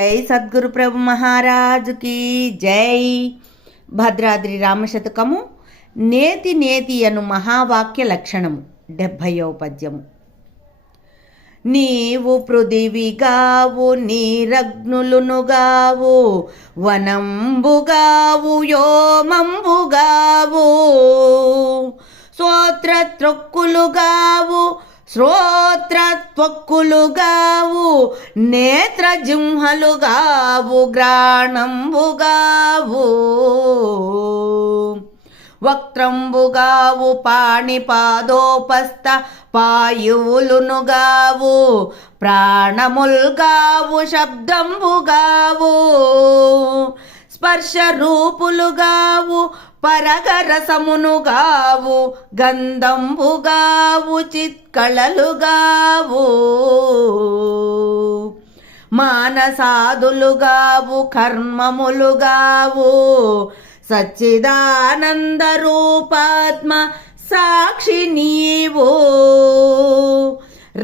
జై సద్గురు ప్రభు మహారాజుకి జై. భద్రాద్రి రామశతకము నేతి నేతి అను మహావాక్య లక్షణము 70వ పద్యము. నీవు పృథివిగావు నీరగ్నులునుగావు వనంబుగావు యోమంబుగావు శ్రోత్రత్రొక్కులుగావు శ్రోత్రత్వక్కులుగావు నేత్రజింహలుగావు గ్రాణంబుగావు వక్త్రంబుగావు పాణిపాదోపస్థ పాయువులునుగావు ప్రాణముల్గావు శబ్దంబుగావు స్పర్శ రూపులుగావు పరగరసమునుగావు గంధంబుగావు చిత్కళలుగావు మానసాదులుగావు కర్మములుగావు సచ్చిదానంద రూపాత్మ సాక్షి నీవు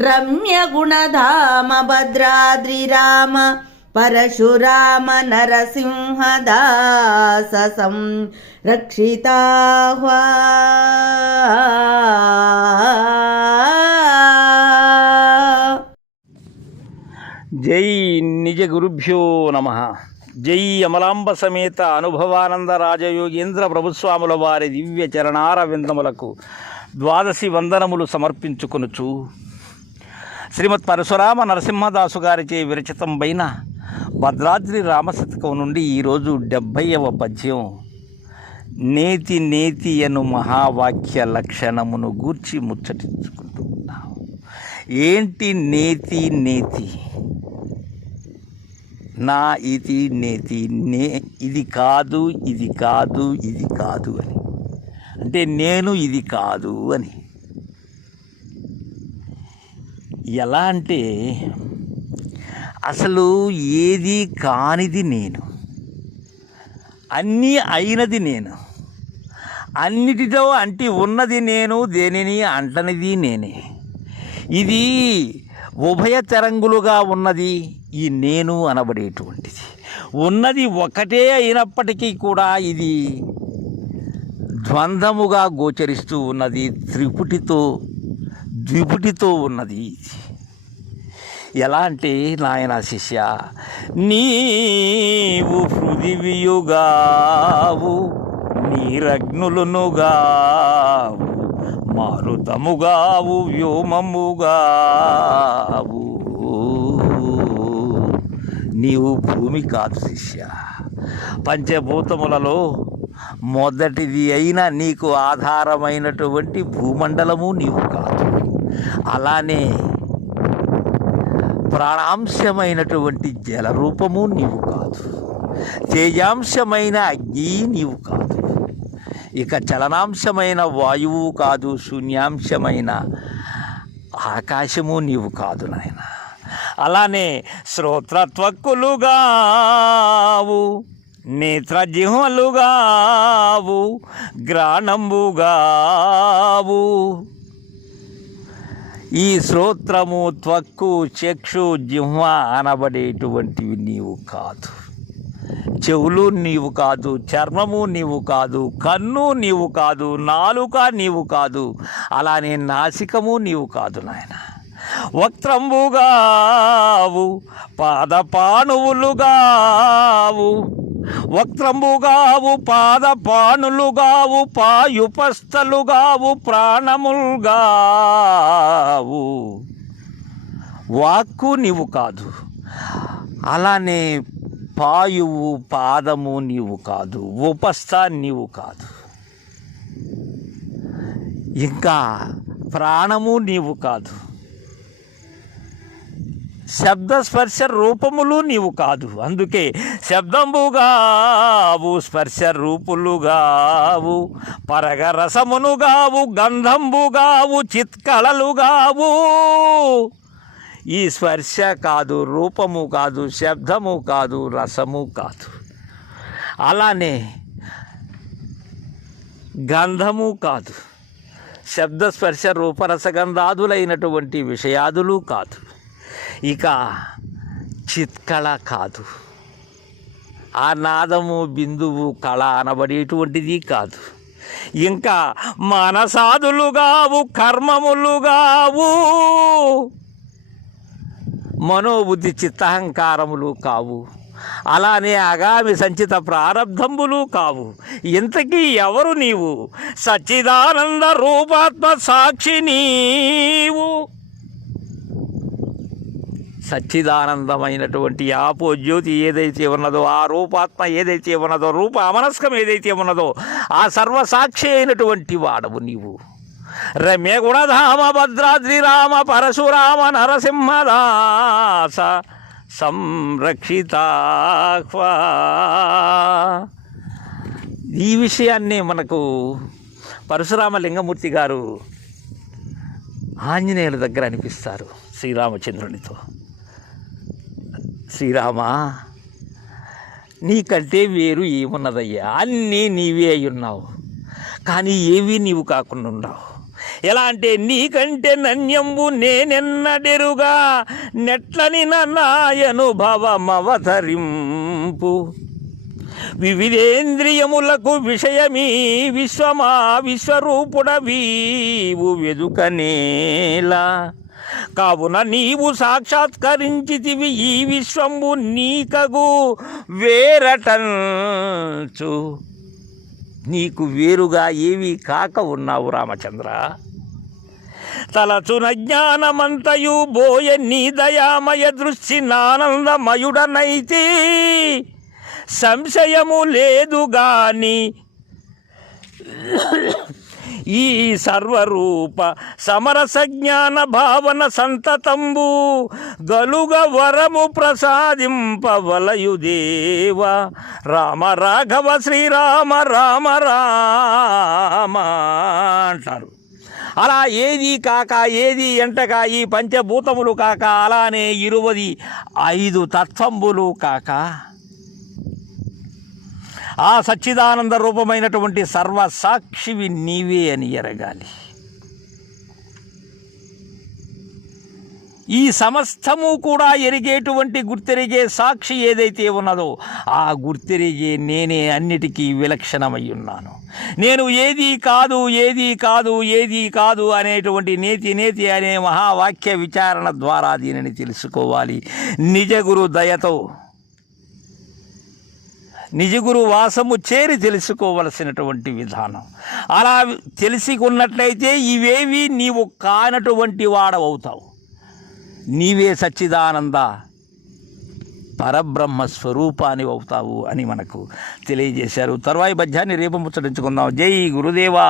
రమ్య గుణధామ భద్రాద్రి రామ పరశురామ నరసింహదాస సంరక్షితాహ్వా. జై నిజ గురుభ్యో నమః. జై అమలాంబ సమేత అనుభవానంద రాజయోగేంద్ర ప్రభుస్వాముల వారి దివ్య చరణార విందములకు ద్వాదశి వందనములు సమర్పించుకొనుచు శ్రీమద్ పరశురామ నరసింహదాసు గారిచే విరచితంపైన భద్రాద్రి రామశతకం నుండి ఈరోజు 70వ పద్యం. నేతి నేతి అను మహావాక్య లక్షణమును గూర్చి ముచ్చటించుకుంటూ ఉన్నాము. ఏంటి నేతి నేతి? నా ఇది నేతి, ఇది కాదు ఇది కాదు ఇది కాదు అని, అంటే నేను ఇది కాదు అని. ఎలా అంటే అసలు ఏది కానిది నేను, అన్నీ అయినది నేను, అన్నిటితో అంటి ఉన్నది నేను, దేనిని అంటనిది నేనే. ఇది ఉభయ తరంగులుగా ఉన్నది ఈ నేను అనబడేటువంటిది. ఉన్నది ఒకటే అయినప్పటికీ కూడా ఇది ద్వంద్వముగా గోచరిస్తూ ఉన్నది, ద్విపుటితో ఉన్నది. ఎలా అంటే నాయన శిష్య, నీవు పృథివియుగావు నీరగ్నులునుగావు మారుతముగావు వ్యోమముగావు. నీవు భూమి కాదు శిష్య. పంచభూతములలో మొదటిది అయిన నీకు ఆధారమైనటువంటి భూమండలము నీవు కాదు. అలానే ప్రాణాంశమైనటువంటి జలరూపము నీవు కాదు. తేజాంశమైన అగ్ని నీవు కాదు. ఇక చలనాంశమైన వాయువు కాదు. శూన్యాంశమైన ఆకాశము నీవు కాదు నాయన. అలానే శ్రోత్రత్వక్కులుగావు నేత్రజిహ్వలుగావు గ్రాణంబుగావు. ఈ శ్రోత్రము త్వక్కు చక్షు జిహ్వ అనబడేటువంటివి నీవు కాదు. చెవులు నీవు కాదు, చర్మము నీవు కాదు, కన్ను నీవు కాదు, నాలుక నీవు కాదు, అలానే నాసికము నీవు కాదు నాయన. వక్త్రంబుగావు పాదపాణువులుగావు వక్త్రంబుగావు పాదపాణులుగావు పాయుపస్థలుగావు ప్రాణములుగావు. వాక్కు నీవు కాదు, అలానే పాయువు పాదము నీవు కాదు, ఉపస్థ నీవు కాదు, ఇంకా ప్రాణము నీవు కాదు, శబ్దస్పర్శ రూపములు నీవు కాదు. అందుకే శబ్దంబుగావు స్పర్శ రూపులుగావు పరగరసమునుగావు గంధంబుగావు చిత్కళలుగావు. ఈ స్పర్శ కాదు, రూపము కాదు, శబ్దము కాదు, రసము కాదు, అలానే గంధము కాదు, శబ్దస్పర్శ రూపరసగంధాదులైనటువంటి విషయాదులు కాదు. ఇక చిత్కళ కాదు, ఆ నాదము బిందువు కళ అనబడేటువంటిది కాదు. ఇంకా మనసాదులుగావు, కర్మములుగావు, మనోబుద్ధి చిత్తహంకారములు కావు, అలానే అగామి సంచిత ప్రారబ్ధంబులు కావు. ఇంతకీ ఎవరు నీవు? సచ్చిదానంద రూపాత్మ సాక్షి నీవు. సచ్చిదానందమైనటువంటి ఆపోజ్యోతి ఏదైతే ఉన్నదో, ఆ రూపాత్మ ఏదైతే ఉన్నదో, రూప అమనస్కం ఏదైతే ఉన్నదో, ఆ సర్వసాక్షి అయినటువంటి వాడవు నీవు. రమ్య గుణధామ భద్రాద్రి రామ పరశురామ నరసింహదాస సంరక్షితాహ్వా. ఈ విషయాన్ని మనకు పరశురామ లింగమూర్తి గారు ఆంజనేయుల దగ్గర అనిపిస్తారు శ్రీరామచంద్రునితో. శ్రీరామ, నీకంటే వేరు ఏమున్నదయ్యా? అన్నీ నీవే అయి ఉన్నావు, కానీ ఏవి నీవు కాకుండా ఉన్నావు. ఎలా అంటే, నీకంటే నన్యంబు నేనెన్నడెరుగా, నెట్లని నాయనుభవమవతరింపు, వివిధేంద్రియములకు విషయమీ విశ్వమా విశ్వరూపుడవీవు వెదుకనేలా. కావున నీవు సాక్షాత్కరించితివి ఈ విశ్వంబు నీకగు వేరటంచు. నీకు వేరుగా ఏవి కాక ఉన్నావు రామచంద్ర. తలచున జ్ఞానమంతయు బోయ నీ దయామయ దృష్టి నానందమయుడనైతి, సంశయము లేదు గాని ఈ సర్వరూప సమరస జ్ఞాన భావన సంతతంబు గలుగ వరము ప్రసాదింపవలయుదేవ. రామ రాఘవ శ్రీరామ రామ రామ అంటారు. అలా ఏది కాక, ఏది ఎంటక, ఈ పంచభూతములు కాక, అలానే 25 తత్వంబులు కాక, ఆ సచ్చిదానంద రూపమైనటువంటి సర్వసాక్షివి నీవే అని ఎరగాలి. ఈ సమస్తము కూడా ఎరిగేటువంటి గుర్తెరిగే సాక్షి ఏదైతే ఉన్నదో, ఆ గుర్తెరిగే నేనే అన్నిటికీ విలక్షణమై ఉన్నాను. నేను ఏది కాదు, ఏది కాదు, ఏది కాదు అనేటువంటి నేతి అనే మహావాక్య విచారణ ద్వారా దీనిని తెలుసుకోవాలి. నిజగురు దయతో, నిజగురు వాసము చేరి తెలుసుకోవలసినటువంటి విధానం. అలా తెలుసుకున్నట్లయితే ఇవేవి నీవు కానటువంటి వాడవవుతావు. నీవే సచ్చిదానంద పరబ్రహ్మ స్వరూపాన్ని అవుతావు అని మనకు తెలియజేశారు. తర్వాయి పద్యాన్ని రేపు ముచ్చటించుకుందాం. జై గురుదేవా.